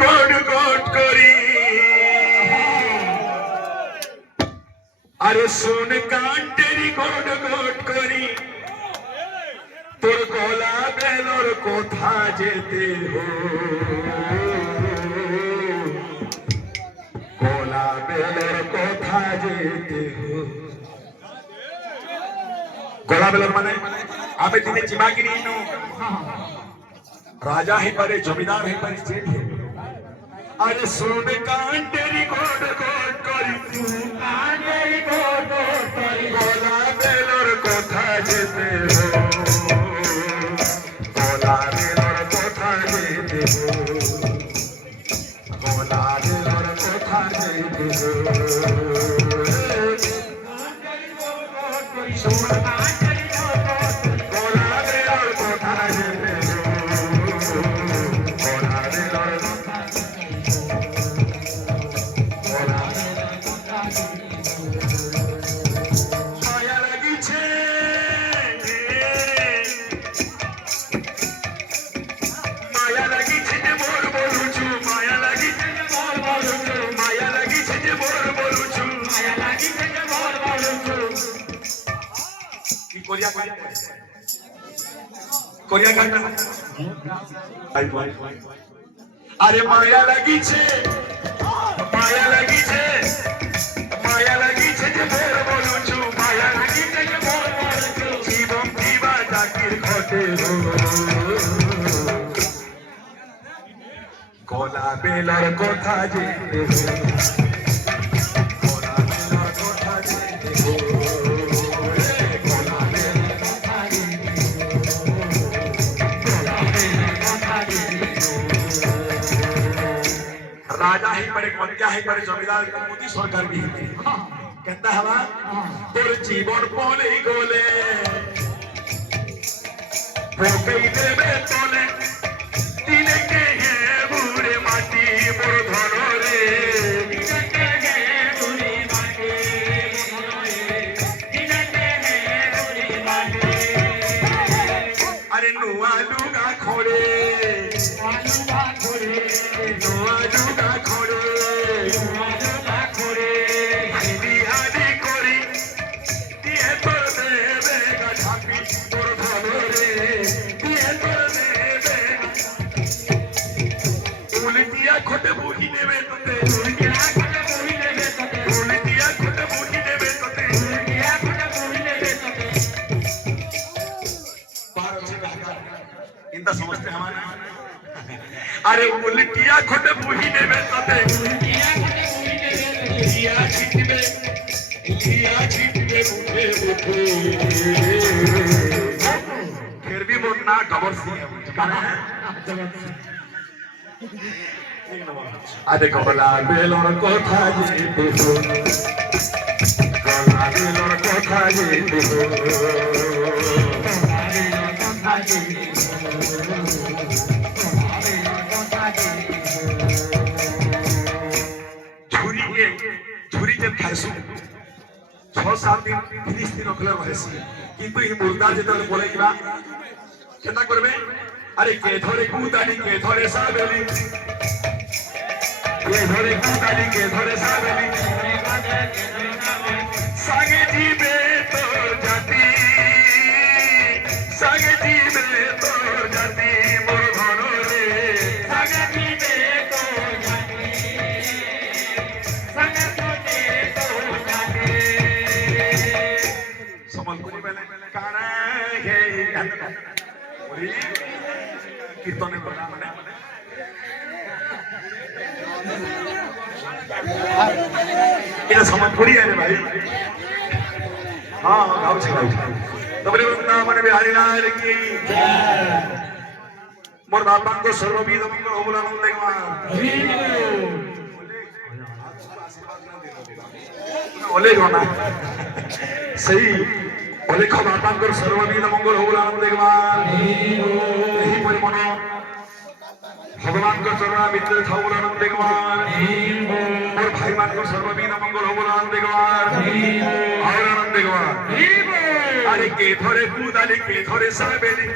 coat coat করি আরে শুন কান্টেরি কোট কোট করি তোর গলা বেলর কোথা যেতে হো গলা বেলর কোথা যেতে হো গলা বেলর মানে আমি দিনে চিমাগিরি নো राजा है परे जमींदार है परे सेठ है अरे सुन कांटेरी कोट कोट करी कांटेरी कोट कोट करी गोला बेलर कोथा जेते हो गोला बेलर कोथा जेते हो गोला बेलर कोथा जेते हो कांटेरी कोट कोट करी सुन कांटेरी कोट कोट गोला बेलर कोथा जेते हो अरे माया लगी छे माया लगी छे जे बोल बोलू छु माया लगी छे जे बोल बोलू छु जीवन जीवा जाकिर खोटे हो गोला बेलर कोथा जेते हो गोला बेलर कोथा जेते हो राजा ही पड़े मंत्या ही पड़े जमींदार मोदी सरकार भी कहता हवा तोर जीवन पले गोले भोगई देवे तोले दिने के हे बुरे माटी मोर धन रे दिने के हे बुरे माटी दिने के हे बुरे माटी अरे नुआ लुगा खोरे नुआ खोरे नुआ लुगा खोटे बूढ़ी देवे तोते उल्टिया खोटे बूढ़ी देवे तोते उल्टिया खोटे बूढ़ी देवे तोते उल्टिया खोटे बूढ़ी देवे तोते बाहर से कहा इनका समझते हमारे अरे उल्टिया खोटे बूढ़ी देवे तोते उल्टिया खोटे बूढ़ी देवे उल्टिया छिटबे उठे उठे फिर भी बोलना डबल सी है अरे गोला बेलर कोथा जेते हो गोला बेलर कोथा जेते हो झुरी जब खाइसु 6-7 दिन फिलिस्तीन रखले रहसी किंतु ई मुर्दा जेते बोले किबा केता करबे अरे के धरे कुदानी के धरे साबेली के धरे कुदानी के धरे साबेली सागे जीवे तोर जाति सागे जीवे तोर जाति मोर धन रे सागे जीवे तोर जाति सागे जीवे तोर जाति समलपुरी बेले काना हे ओरी कीर्तने करा माने ये समझपुरी है रे भाई हां गाओ छाओ तबरे वंदना माने बिहारी लाल की जय मोर बापा को सर्वविद मंगल हो बोला नंद देवा ओले होना सही ओले खो बापा को सर्वविद मंगल हो बोला नंद देवा यही परिमन भगवान को चरणा मित्र था बोला नंद देवा और भाई मान को सर्वविद मंगल हो बोला नंद देवा और आनंद देवा अरे के थोड़े कूदाली के थोड़े साबेली